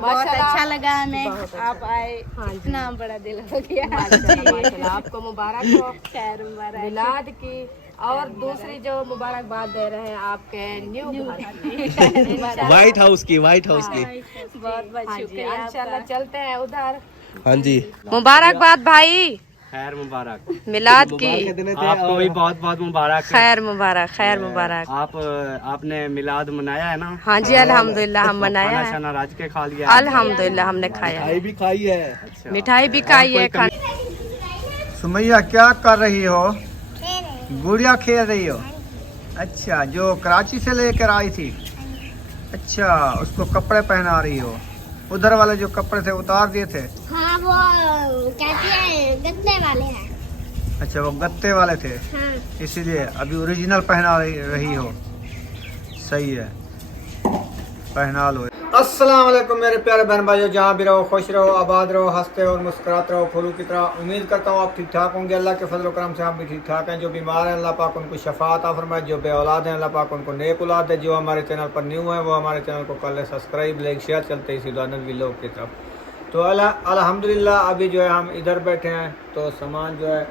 बहुत अच्छा लगा हमें, आप आए। इतना बड़ा दिल हो गया। माशाल्लाह, आपको मुबारक हो खैर मुबारक मिलाद की। और दूसरी जो मुबारकबाद दे रहे हैं आपके न्यू घर की, व्हाइट हाउस की, व्हाइट हाउस की। बहुत बहुत शुक्रिया इंशाल्लाह चलते हैं उधर। हाँ जी, मुबारकबाद भाई, खैर मुबारक मिलाद की। आपको भी बहुत बहुत मुबारक। खैर मुबारक, खैर मुबारक। आपने मिलाद मनाया है ना? हाँ जी अल्हम्दुलिल्लाह हम मनाया खाना है। शाना राज के खा लिया है? अल्हम्दुलिल्लाह हमने खाया है। भी खाई है। अच्छा। मिठाई भी खाई है। सुमैया क्या कर रही हो? गुड़िया खेल रही हो? अच्छा, जो कराची से लेकर आई थी। अच्छा, उसको कपड़े पहना रही हो। उधर वाले जो कपड़े थे उतार दिए थे? हाँ वो कहती है गत्ते वाले हैं। अच्छा, वो गत्ते वाले थे, हाँ। इसीलिए अभी ओरिजिनल पहना रही हो। सही है, पहना लो। अस्सलाम वालेकुम मेरे प्यारे बहन भाइयों, जहाँ भी रहो खुश रहो, आबाद रहो, हंसते और मुस्कुराते रहो फूलों की तरह। उम्मीद करता हूँ आप ठीक ठाक होंगे। अल्लाह के फजल करम से आप भी ठीक ठाक हैं। जो बीमार हैं अल्लाह पाक उनको शफात अता फरमाए, जो बे औलाद हैं अल्लाह पाक उनको नेक औलाद दे। जो हमारे चैनल पर न्यू है वो हमारे चैनल को कर ले सब्सक्राइब, लाइक शेयर। चलते इसी दानत व्लॉग की तरफ। तो अल्हम्दुलिल्लाह अभी जो है हम इधर बैठे हैं, तो सामान जो है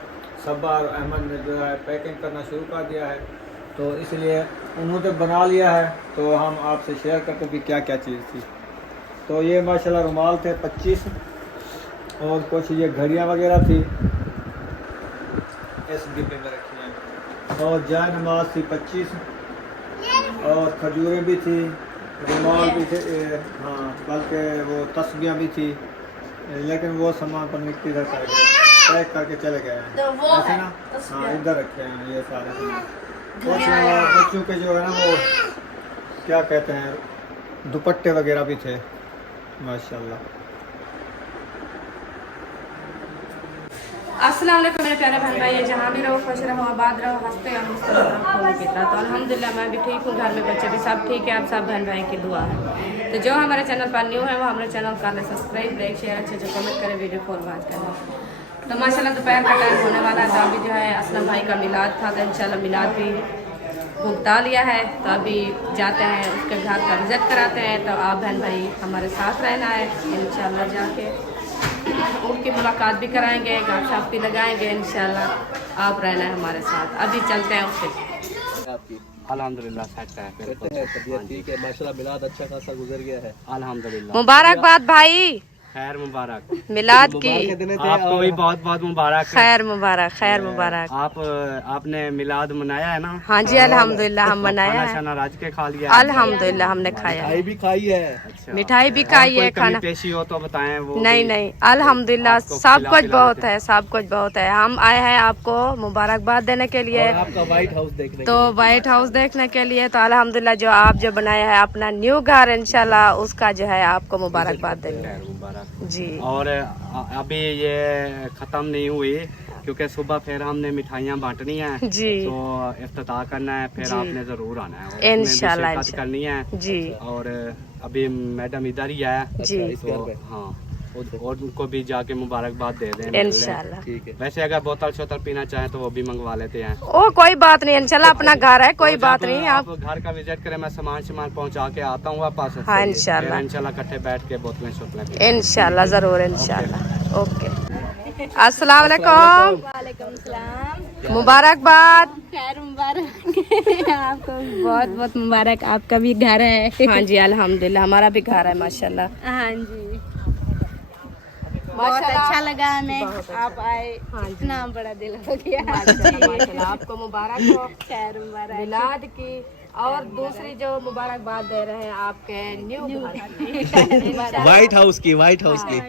सब्बा और अहमद ने जो है पैकिंग करना शुरू कर दिया है, तो इसलिए उन्होंने बना लिया है। तो हम आपसे शेयर करते भी क्या क्या चीज़ थी। तो ये माशाल्लाह रुमाल थे 25, और कुछ ये घड़ियाँ वगैरह थी इस डिब्बे में रखी हैं, और जाय नमाज थी 25, और खजूरें भी थी, रुमाल भी थे, हाँ बल्कि वो तस्बियाँ भी थी, लेकिन वो सामान पर निकली इधर कर गए, पैक करके चले गए हैं। ऐसे ना, हाँ इधर रखे हैं ये सारे सामान। कुछ बच्चों के जो है ना वो क्या कहते हैं, दुपट्टे वगैरह भी थे माशाल्लाह। अस्सलाम वालेकुम मेरे प्यारे बहन भाई, जहाँ भी रहो खुश रहो, आबाद रहो, हंसते और मुस्कुराते रहो। तो अल्हम्दुलिल्लाह मैं भी ठीक हूँ, घर में बच्चे भी सब ठीक है। आप सब बहन भाई की दुआ है। तो जो हमारे चैनल पर न्यू है वो हमारे चैनल कर ले सब्सक्राइब, लाइक शेयर, अच्छे कमेंट करें, वीडियो फॉर वॉच करें। तो माशाल्लाह दोपहर का टाइम होने वाला है, तो अभी जो है असलम भाई का मिलाद था, तो इंशाल्लाह मिलाद भी भुगता लिया है। तो अभी जाते हैं उसके घर का विजिट कराते हैं। तो आप बहन भाई हमारे साथ रहना है, इंशाल्लाह जाके उनकी मुलाकात भी कराएंगे, गपशप भी लगाएंगे। इंशाल्लाह आप रहना है हमारे साथ। अभी चलते हैं उससे। अल्हम्दुलिल्लाह सेट है, तबीयत ठीक है माशाल्लाह। मिलाद अच्छा खासा गुजर गया है। अल्हम्दुलिल्लाह। मुबारकबाद भाई, खैर मुबारक। मिलाद की। आपको भी बहुत बहुत मुबारक। खैर मुबारक, खैर मुबारक। आपने मिलाद मनाया है ना? हाँ जी अल्हम्दुलिल्लाह हम मनाया खाना है। शाना राज के खा लिया है? अल्हम्दुलिल्लाह हमने खाया है। भी खाई है। अच्छा। मिठाई भी खाई है। खाना पेशी हो तो बताएं। वो नहीं नहीं अल्हम्दुलिल्लाह सब कुछ बहुत है, सब कुछ बहुत है। हम आए हैं आपको मुबारकबाद देने के लिए, आपका व्हाइट हाउस देखने तो व्हाइट हाउस देखने के लिए। तो अल्हम्दुलिल्लाह जो आप जो बनाया है अपना न्यू घर, इंशाल्लाह उसका जो है आपको मुबारकबाद देंगे मुबारक जी। और अभी ये ख़त्म नहीं हुई, क्योंकि सुबह फिर हमने मिठाइयाँ बांटनी है जी, तो इफ्तिताह करना है, फिर जी। आपने ज़रूर आना है, उसमें भी इंशाल्लाह शिरकत करनी है जी और अभी मैडम इधर ही है जी। तो हाँ, और उनको भी जाके मुबारकबाद दे दें इंशाल्लाह। ठीक है। वैसे अगर बोतल शोतल पीना चाहें तो वो भी मंगवा लेते हैं। ओ कोई बात नहीं, इंशाल्लाह अपना घर है, कोई तो बात जब नहीं। आप घर का विजिट करें, मैं सामान पहुंचा के आता हूँ वापस। हाँ इंशाल्लाह, इंशाल्लाह इकट्ठे बैठ के बोतलें शोतलें इंशाल्लाह जरूर, इंशाल्लाह। ओके, अस्सलाम वालेकुम। वालेकुम सलाम। मुबारकबाद। खैर मुबारक। आपको बहुत बहुत मुबारक। आपका भी घर है? हाँ जी अल्हम्दुलिल्लाह हमारा भी घर है माशाल्लाह। हाँ जी, बहुत अच्छा लगा हमें, आप आए। इतना बड़ा दिल हो गया। माशाल्लाह आपको मुबारक हो खैर मुबारक मिलाद की। और दूसरी जो मुबारकबाद दे रहे हैं आपके न्यू घर की, व्हाइट हाउस की, व्हाइट हाउस की।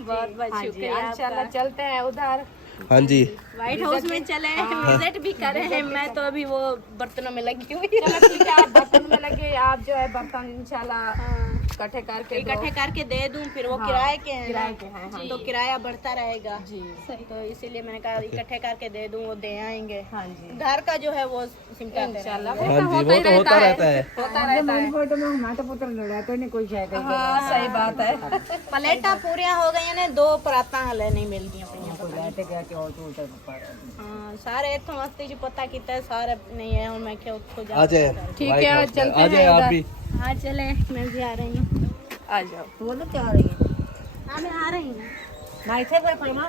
बहुत बहुत शुक्रिया। इंशाल्लाह चलते हैं उधर। हाँ जी, व्हाइट हाउस में चले, विजिट भी करे हैं। मैं तो अभी वो बर्तनों में लगी हुई चलो ठीक है, आप बर्तन में लगे, आप जो है बर्तन इंशाल्लाह इकट्ठे करके इकट्ठे करके दे दूं, फिर वो किराए के हैं ना, हाँ तो किराया बढ़ता रहेगा जी। तो इसीलिए मैंने कहा इकट्ठे करके दे दूं, वो दे आएंगे। हाँ जी घर का जो है वो सिमटा इंशाल्लाह हाँ जी, वो तो होता रहता है। होता रहता है। हाँ सही बात है। प्लेटा पूरियां हो गई ने, 2 पराता हले नहीं मिलती। हाँ सारे इतों मस्ती जो पता किता सारे नहीं है, और मैं क्यों आ जाए, ठीक है चलते आ जाए हैं आप उधर। भी। हाँ चले, मैं भी आ रही हूँ। आ जाओ। बोलो क्या आ रही है? हाँ मैं आ रही हूँ। माइथे पर परमा।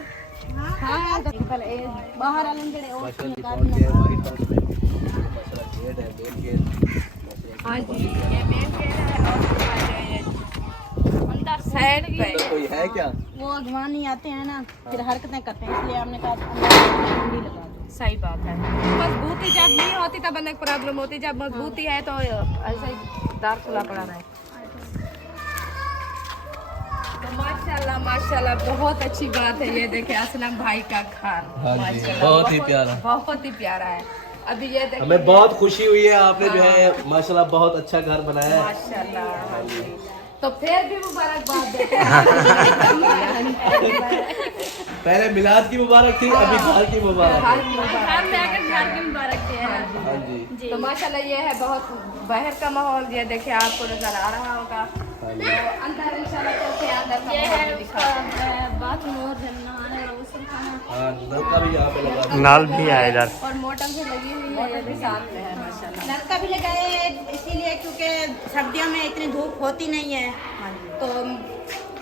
हाँ बाहर आने के लिए माशाल्लाह पहुंच गए वाइट हाउस में। माशाल्लाह गेट है, मेन गेट। हाँ जी, ये मेन गेट है और अंदर साइड पे कोई है क्या? वो अगवान नहीं आते हैं ना, फिर हरकतें करते हैं, इसलिए हमने कहा कुंडी लगा दो। सही बात है। मजबूती जब नहीं होती तब अलग प्रॉब्लम होती, जब मजबूती है तो ऐसा ही दार खुला पड़ा रहे। तो माशाल्लाह माशाल्लाह बहुत अच्छी बात है। ये देखे असलम भाई का घर, हाँ जी, माशाल्लाह, बहुत ही प्यारा। बहुत ही प्यारा है। अभी ये देखे हमें बहुत खुशी हुई है, आपने जो है माशाल्लाह बहुत अच्छा घर बनाया है। माशाल्लाह। हाँ जी, तो फिर भी मुबारकबाद देते हैं। पहले मिलाद की मुबारक थी, अभी घर की मुबारक है। घर में आकर घर की मुबारक है। हाँ जी। तो माशाल्लाह ये है बहुत बाहर का माहौल। ये देखिए आपको नजर आ रहा होगा। तो अंदर इंशाल्लाह चलते हैं, अंदर का ये माहौल है भी उसका दिखाते बाथरूम और नहाने और गुस्ल खाना हाँ, नलका भी यहाँ पे लगा दिया। नल भी है इधर। हैं। और मोटर भी लगी हुई है, ये भी साथ में है माशाल्लाह। नलका भी लगाए हैं इसीलिए क्योंकि सर्दियों में इतनी धूप होती नहीं है, तो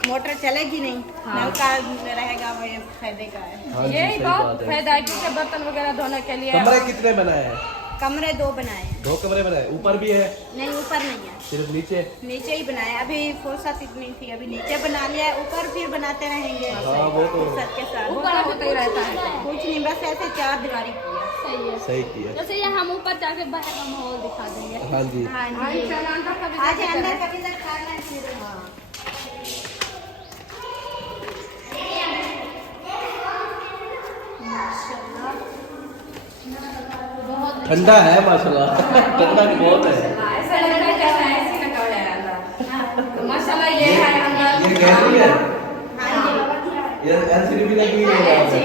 मोटर चलेगी नहीं, नलका रहेगा, वो ये फायदे का है। हाँ जी, यही सही बहुत बात है। फायदा है क्योंकि बर्तन वगैरह धोने के लिए। कमरे कितने बनाए हैं? कमरे 2 बनाए हैं। 2 कमरे बनाए, ऊपर भी है? नहीं ऊपर नहीं है, सिर्फ नीचे? नीचे ही बनाया। अभी फुर्सत इतनी थी, अभी नीचे बना लिया है, ऊपर फिर बनाते रहेंगे हाँ, वो तो फुर्सत के साथ। ऊपर होता ही रहता है। कुछ नहीं, बस ऐसे 4 दीवारी की है। सही है। सही किया। जैसे ये हम ऊपर जाके बाहर का माहौल दिखा देंगे। हाँ जी। हाँ हाँ, जी, इंशाल्लाह अंदर का भी आज देखते अंदर चलें। कभी तक खाना है फिर। ठंडा है माशाल्लाह। ठंडा भी बहुत है। ऐसा लग रहा है जैसे ऐसी लगा हुआ है अंदर। तो माशाल्लाह ये है अंदर। ये गैलरी है? हाँ जी। ये एलसीडी भी लगी हुई है यहाँ पे।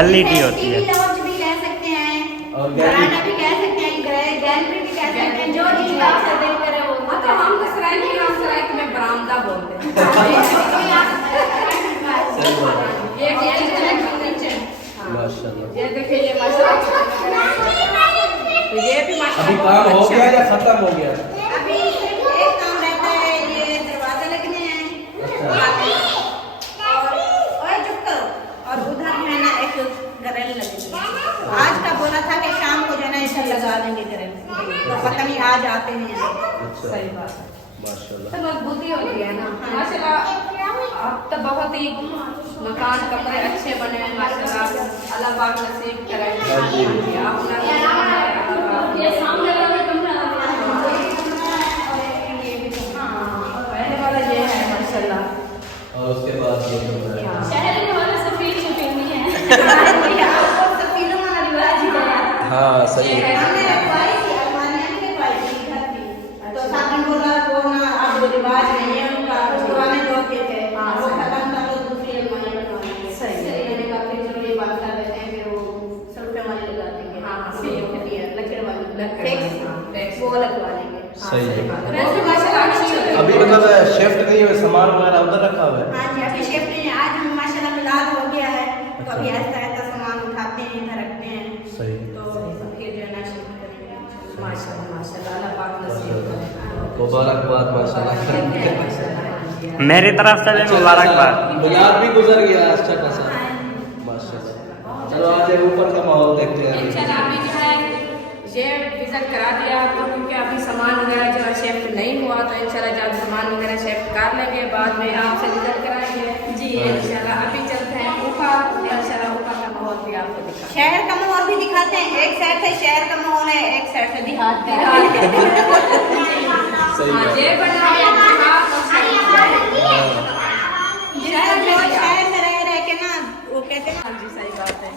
LED होती है। टीवी लॉन्च भी कह सकते हैं, और गैलरी बराना भी कह सकते हैं, गैलरी भी कह सकते हैं, जो चीज आप से दिल करे वो। हाँ, तो हम तो सराय के नाम सराय में बरामदा बोलते हैं। सही बात है। ये नीचे। माशाल्लाह। ये देखिए ये माशाल्लाह। तो ये भी माशाल्लाह अभी काम हो गया या खत्म हो गया? अभी एक काम रहता है, ये दरवाजे लगने हैं और चुप करो, और उधर जो है ना एक ग्रिल लगेगी। आज का बोला था कि शाम को जो है ना इधर लगा देंगे ग्रिल, तो पता नहीं आज आते नहीं आते। अच्छा, सही बात है। माशाल्लाह। तो मजबूती होती है ना माशाल्लाह। अब तो बहुत ही मकान कमरे अच्छे बने हैं माशाल्लाह। अल्लाह पाक नसीब करे। हाँ जी। आप ये सामने वाला कमरा पहले वाला ये है माशाल्लाह। और उसके बाद ये कमरा है। शहर में वाला सफेद सफेद नहीं है, आपको सफेदों वाला रिवाज ही है। हाँ, सही है। हमने रखवाई थी, अलमारियां भी रखवाई थी घर की, तो साधन बोला वो ना अब रिवाज नहीं है उनका, पुराने दौर के थे, वो खत्म कर लो, दूसरी अलमारी बनवाएंगे। सही है। मैंने कहा फिर चलो ये बात कर देते हैं, फिर वो सल्फे वाली लगा देंगे। हाँ, फिर लकड़ वाली टैक्स वो लगवा लेंगे। सही है। वैसे माशाल्लाह अच्छी है। अभी मतलब शिफ्ट नहीं हुए, सामान वगैरह उधर रखा हुआ है? हाँ जी, अभी शिफ्ट नहीं है, आज हम माशाल्लाह मिलाद हो गया है, तो अभी ऐसा ऐसा सामान उठाते हैं, इधर रखते हैं, सही। तो फिर जो है ना शिफ्ट करेंगे। माशाल्लाह माशाल्लाह अल्लाह पाक नसीब करे। मुबारकबाद माशाल्लाह। मेरी तरफ से भी मुबारकबाद। मिलाद भी गुजर गया अच्छा खासा माशाल्लाह। चलो आज एक ऊपर का माहौल देखते हैं। इंशाल्लाह अभी जो है ये विजिट करा दिया आपको, क्योंकि अभी सामान वगैरह जो है शिफ्ट नहीं हुआ, तो इंशाल्लाह जब सामान वगैरह शिफ्ट कर लेंगे बाद में आपसे विजिट कराएंगे जी इंशाल्लाह। अभी चलते हैं ऊपर, इंशाल्लाह ऊपर का माहौल भी आपको दिखाएंगे। शहर का माहौल भी दिखाते हैं, एक साइड से शहर का माहौल है, एक साइड से देहात का। सही हाँ, बात ये है। बना है देहात और शहर। शहर में शहर से रह के ना वो कहते हैं हाँ जी सही बात है।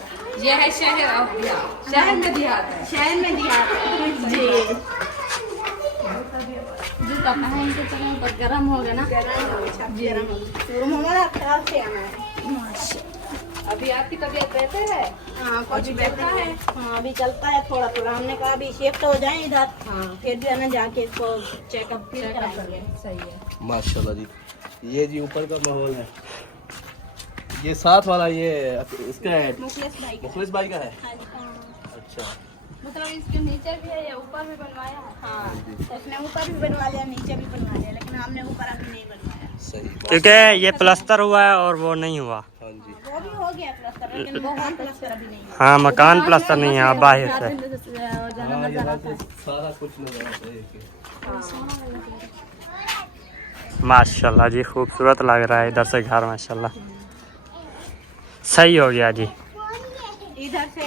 ये है शहर और देहात, शहर में देहात है। शहर में देहात है जी। जूता पहन के चलो, पर गर्म हो गया ना, गर्म हो गया। हमारा ख्याल से आना है। अभी आपकी तबीयत बेहतर है? हाँ कुछ बेहतर है, हाँ अभी चलता है थोड़ा थोड़ा। हमने कहा अभी शिफ्ट हो जाए इधर, हाँ। फिर जो है ना जाके इसको चेकअप कराएंगे। सही है। माशाल्लाह जी। ये जी ऊपर का माहौल है। ये साथ वाला ये इसका है, मुखलिस भाई का। मुखलिस भाई का है। हाँ जी, हाँ। अच्छा, मतलब इसके नीचे भी है या ऊपर भी बनवाया है? हाँ, उसने ऊपर भी बनवा लिया, नीचे भी बनवा लिया, लेकिन हमने क्योंकि ये प्लास्टर हुआ है और वो नहीं हुआ। हाँ जी। वो भी हो गया प्लास्टर, लेकिन बहुत प्लास्टर अभी नहीं है। हाँ मकान प्लास्टर नहीं है बाहर से। हाँ, यहाँ से सारा कुछ नजर आता है। माशाल्लाह जी खूबसूरत लग रहा है इधर से घर, माशाल्लाह सही हो गया जी। इधर से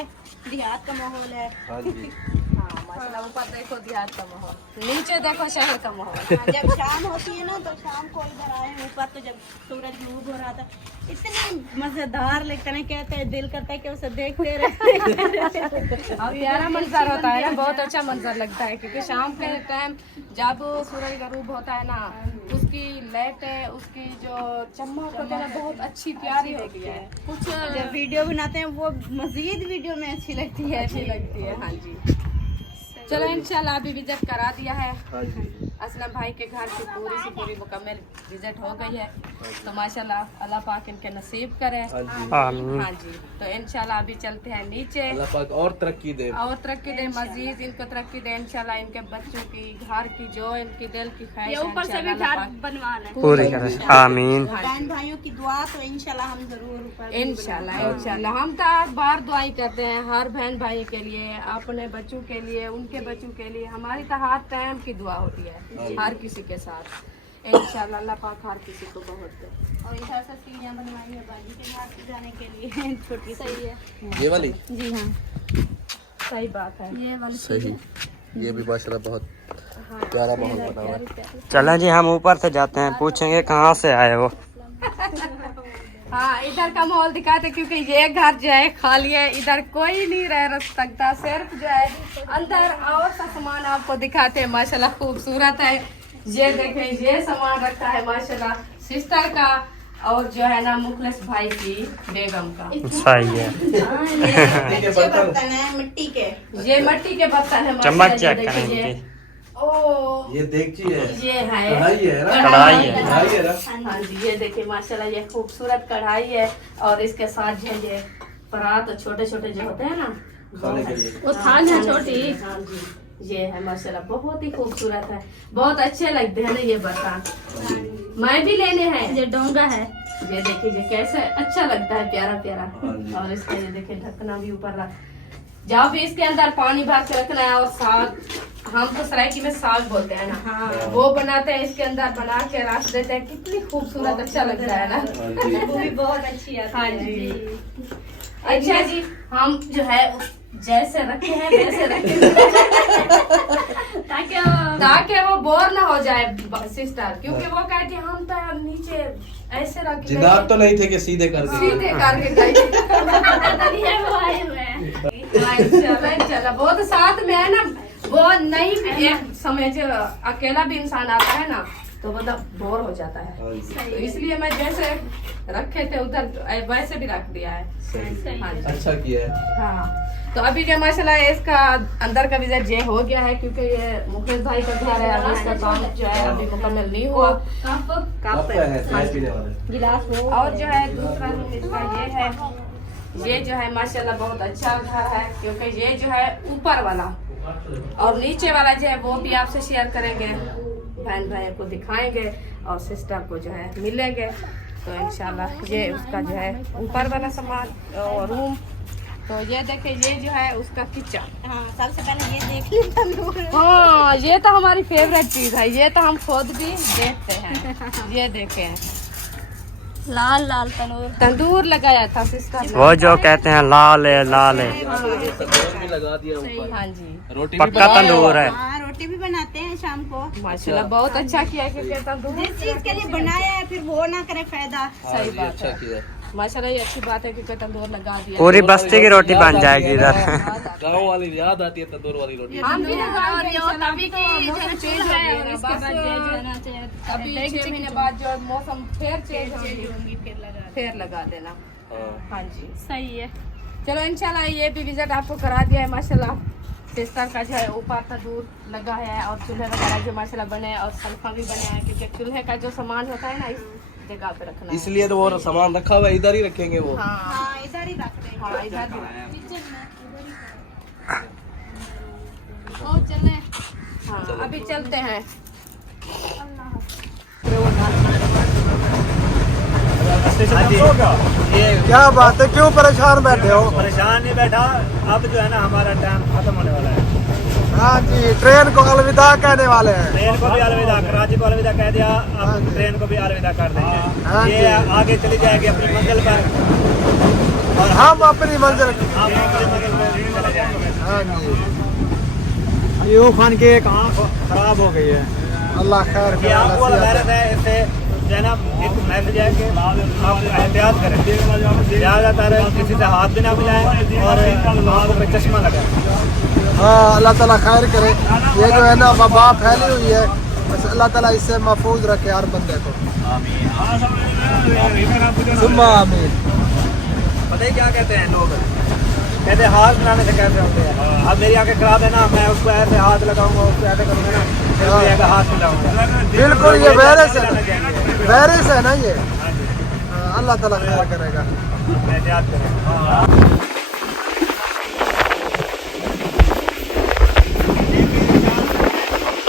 देहात का माहौल है। हाँ जी। हाँ माशाल्लाह, ऊपर देखो देहात का माहौल, नीचे देखो शहर का माहौल। जब शाम होती है ना तो शाम को इधर आए ऊपर, तो जब सूरज डूब हो रहा था इतनी मजेदार लगता है, कहते हैं दिल करता है कि उसे देखते रहे। और प्यारा मंजर होता है ना, बहुत अच्छा मंजर लगता है, क्योंकि शाम के टाइम जब सूरज गरूब होता है ना, उसकी लाइट है, उसकी जो चमक होती है ना, बहुत अच्छी प्यारी होती है। कुछ जब वीडियो बनाते हैं वो मजीद वीडियो में अच्छी लगती है। अच्छी लगती है। हाँ जी, चलो इंशाल्लाह अभी विजिट करा दिया है। हाँ जी। असलम भाई के घर की पूरी से पूरी मुकम्मल विजिट हो गई है, तो माशाल्लाह अल्लाह पाक इनके नसीब करे। हाँ जी। आमीन। हाँ जी, तो इंशाल्लाह अभी चलते हैं नीचे, अल्लाह पाक और तरक्की दे। और तरक्की दे, मजीद इनको तरक्की दे इंशाल्लाह। इनके बच्चों की घर की जो इनकी दिल की ख्वाहिश है, ऊपर से भी इंशाल्लाह घर पाक बनवाना है। पूरी करें आमीन। बहन भाइयों की दुआ तो इंशाल्लाह हम जरूर ऊपर इंशाल्लाह इंशाल्लाह। हम तो हर बार दुआई करते हैं हर बहन भाई के लिए, अपने बच्चों के लिए, उनके बच्चों के लिए। हमारी तो हर टाइम की दुआ होती है हर किसी के साथ। इंशाल्लाह अल्लाह पाक हर किसी को बहुत दे। और इधर से सीढ़ियाँ बनवाई है बाजी के घर जाने के लिए, छोटी सही है। ये वाली जी हाँ, सही बात है। ये वाली सही। ये भी माशाल्लाह बहुत प्यारा माहौल बना हुआ है। चलें जी हम ऊपर से जाते हैं, पूछेंगे कहाँ से आए हो। हाँ इधर का माहौल दिखाते, क्योंकि ये घर जो है खाली है, इधर कोई नहीं रह सकता, सिर्फ जो है अंदर और सा सामान आपको दिखाते हैं। माशाल्लाह खूबसूरत है। ये देखें, ये सामान रखा है माशाल्लाह सिस्टर का, और जो है ना मुखलिस भाई की बेगम का। सही है। अच्छे बर्तन है मिट्टी के। ये मिट्टी के बर्तन है चम्मच माशाल्लाह, चेक ये देखिए करेंगे। ये। ओ ये देगची है। ये है कढ़ाई है ना? कढ़ाई है। कढ़ाई है ना? हाँ जी, ये देखिए माशाल्लाह ये खूबसूरत कढ़ाई है, और इसके साथ जो है ये परात छोटे छोटे जो होते हैं ना, खाने के लिए। वो थाल है छोटी। हाँ जी, ये है माशाल्लाह बहुत ही खूबसूरत है, बहुत अच्छे लगते हैं ना ये बर्तन। मैं भी लेने हैं। ये डोंगा है। ये देखिए ये कैसे अच्छा लगता है, प्यारा प्यारा। हाँ जी। और इसका ये देखिए ढकना भी ऊपर रख, जब भी इसके अंदर पानी भर के रखना है। और साग, हम तो सरायकी में साग बोलते हैं ना, हाँ वो बनाते हैं, इसके अंदर बना के रख देते हैं। कितनी खूबसूरत अच्छा लगता है ना। हाँ जी। वो भी बहुत अच्छी है। हाँ जी। अच्छा जी, हम जो है जैसे रखे हैं वैसे रखे ताकि वो बोर ना हो जाए सिस्टर, क्योंकि वो कहती है हम तो नीचे ऐसे रख जिनाब तो नहीं थे कि सीधे कर दिए। सीधे करके चला वो तो साथ में है ना, वो नहीं एक समय जो अकेला भी इंसान आता है ना तो मतलब बोर हो जाता है। हाँ जी। तो इसलिए मैं जैसे रखे थे उधर वैसे भी रख दिया है। सही। हाँ जी। अच्छा किया है। हाँ, तो अभी जो माशाल्लाह इसका अंदर का विजिट ये हो गया है, क्योंकि ये मुकेश भाई का घर है, अभी इसका काम जो है अभी मुकम्मल नहीं हुआ। कप है चाय पीने वाले। गिलास वो। और जो है दूसरा रूम इसका ये है, ये जो है माशाल्लाह बहुत अच्छा घर है, क्योंकि ये जो है ऊपर वाला और नीचे वाला जो है वो भी आपसे शेयर करेंगे, बहन भाई को दिखाएंगे और सिस्टर को जो है मिलेंगे। तो इंशाल्लाह ये उसका जो है ऊपर वाला सामान और रूम। तो ये देखिए ये जो है उसका किचन। हाँ, सबसे पहले ये देख ली तंदूर। हाँ ये तो हमारी फेवरेट चीज है, ये तो हम खुद भी देखते हैं। ये देखे लाल लाल तंदूर लगाया था सिस्टर ने। वो जो कहते हैं लाल है लाल है, तंदूर भी लगा दिया ऊपर। हाँ जी, रोटी भी पक्का बनाई तंदूर है। हाँ, रोटी भी बनाते हैं शाम को। माशाल्लाह बहुत अच्छा किया, क्योंकि तंदूर जिस चीज के लिए बनाया है फिर वो ना करे फायदा। हाँ सही जी, बात अच्छा है। किया। माशाल्लाह ये अच्छी बात है, क्योंकि तंदूर लगा दिया। पूरी बस्ती की रोटी बन जाएगी इधर। गाँव वाली याद आती है तंदूर वाली रोटी। हम भी लगाएंगे इंशाल्लाह। अभी तो मौसम चेंज हो गया है, उसके बाद अभी 6 महीने बाद जो मौसम फिर चेंज होगी, फिर लगा देना। हाँ। हाँ जी, सही है। चलो इंशाल्लाह ये भी विजिट आपको करा दिया है। माशाल्लाह सिस्टर का जो है ऊपर तंदूर लगा है और चूल्हे वगैरह जो माशाल्लाह बने और सल्फा भी बने हैं, क्योंकि चूल्हे का जो सामान होता है ना इस जगह पे रखना है। इसलिए तो वो सामान रखा हुआ है, इधर ही रखेंगे वो। हाँ हाँ, इधर ही रख दें। हाँ इधर भी। ओ चले। हाँ अभी चलते हैं। हफ्ते से कम हो गया। ये क्या बात है, क्यों परेशान बैठे हो? परेशान नहीं बैठा, अब जो है ना हमारा टाइम खत्म होने वाला है। हाँ जी, ट्रेन को अलविदा कहने वाले हैं। ट्रेन को भी अलविदा, कराची को अलविदा कह दिया, हाँ अब जी। ट्रेन को भी अलविदा कर देंगे। हाँ ये जी। आगे चली जाएगी अपनी मंजिल पर और हम अपनी मंजिल। आप अपनी मंजिल पर चले जाएंगे। हाँ जी, यूँ खान की एक आँख खराब हो गई है। अल्लाह खैर ये करे, आपको वाला नसीहत वायरस है, इससे जो है ना एक मैसेज है कि आप एहतियात करें, ज़्यादातर किसी से हाथ भी ना मिलाएं और आँखों पे चश्मा लगाएं। हाँ, अल्लाह ताला खैर करे। ये जो है ना वबा फैली हुई है, बस अल्लाह ताला इससे महफूज रखे हर बंदे को। सुम्मा आमीन। पता ही क्या कहते हैं लोग, कहते हैं हाथ बनाने से कैसे होते हैं। अब मेरी आंखें खराब है ना, मैं उसको ऐसे हाथ लगाऊंगा, उसको ऐसे करूँगा ना, फिर मुझे ऐसे हाथ मिलाऊंगा। बिल्कुल, ये वायरस है, वायरस है ना ये। हाँ, अल्लाह ताला खैर करेगा। एहतियात करें।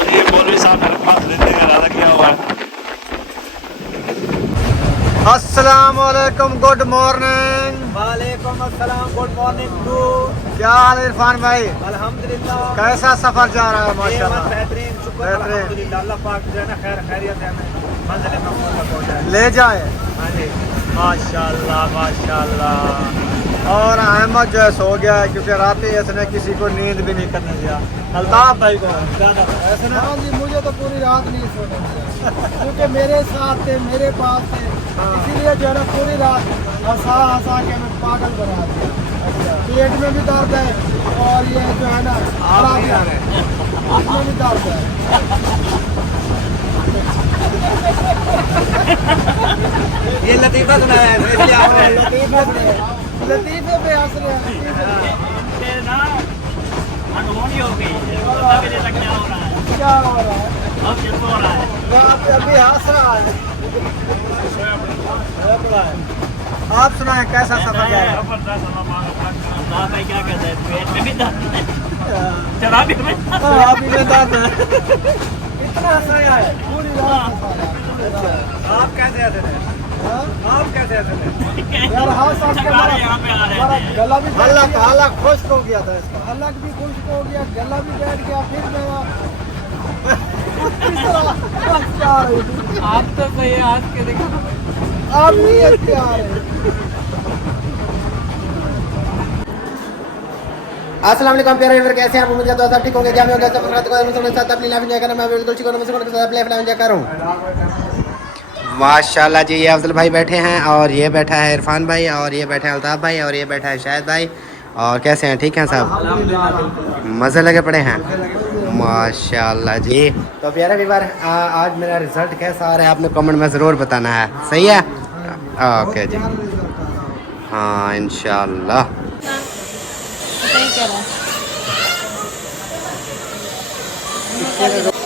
ये मौलवी साहब मेरे पास लेने का इरादा किया हुआ है। अस्सलाम वालेकुम, गुड मॉर्निंग। वालेकुम अस्सलाम, गुड मॉर्निंग टू। क्या हाल है इरफान भाई? अल्हम्दुलिल्लाह, कैसा सफर जा रहा है? ये माशाल्लाह बेहतरीन, शुक्र बेहतरीन। अल्हम्दुलिल्लाह। अल्लाह पाक जो है ना खैर खैरियत है, हमें मंजिल मकसूद तक पहुंचाए। ले जाए। हाँ जी। माशाल्लाह माशाल्लाह। और अहमद जो है सो गया है, क्योंकि रात ही इसने किसी को नींद भी नहीं करने दिया। अल्ताफ भाई को ऐसे ना। हाँ जी, मुझे तो पूरी रात नहीं सोने दिया, क्योंकि मेरे साथ थे, मेरे पास थे, इसीलिए जो है ना पूरी रात हंसा हंसा के हमें पागल बना दिया। पेट में भी दर्द है और ये जो है ना इसमें भी दर्द है। ये लतीफ़ा सुनाया है, इसलिए आपने लतीफे पे हंस रहे हैं। क्या हो रहा है? अभी हंस रहा है। आप सुनाए कैसा सफर जा रहा है? क्या कहते हैं, पेट में भी शराबी में दर्द है। इतना हंसाया है पूरी रात। आप कैसे ऐसे थे? आप कैसे ऐसे थे? यार हंस हंस के मेरा गला भी हल्ला खुश्क हो गया था इसका। हल्ला भी खुश्क हो गया, गला भी बैठ गया। फिर मेरा आप तो सही है, आज के देखो आप नहीं अख्तियार है। अस्सलाम वालेकुम प्यारे व्यूअर, कैसे हैं आप? उम्मीद करता हूं सब ठीक होंगे। क्या मैं होगा सब साथ अपनी लाइफ एंजॉय करना, मैं बिल्कुल ठीक हूं। मुझे साथ लाइफ एंजॉय कर रहा हूं। माशाल्लाह जी, ये अफजल भाई बैठे हैं और ये बैठा है इरफान भाई और ये बैठा है अल्ताफ भाई और ये बैठा है शाहिद भाई। और कैसे हैं? ठीक हैं सब? मज़े लगे पड़े हैं माशाल्लाह जी। तो प्यारे व्यूअर, आज मेरा रिजल्ट कैसा आ रहा है आपने कमेंट में ज़रूर बताना है। सही है? ओके जी, हाँ इंशाल्लाह। सही कह रहा है।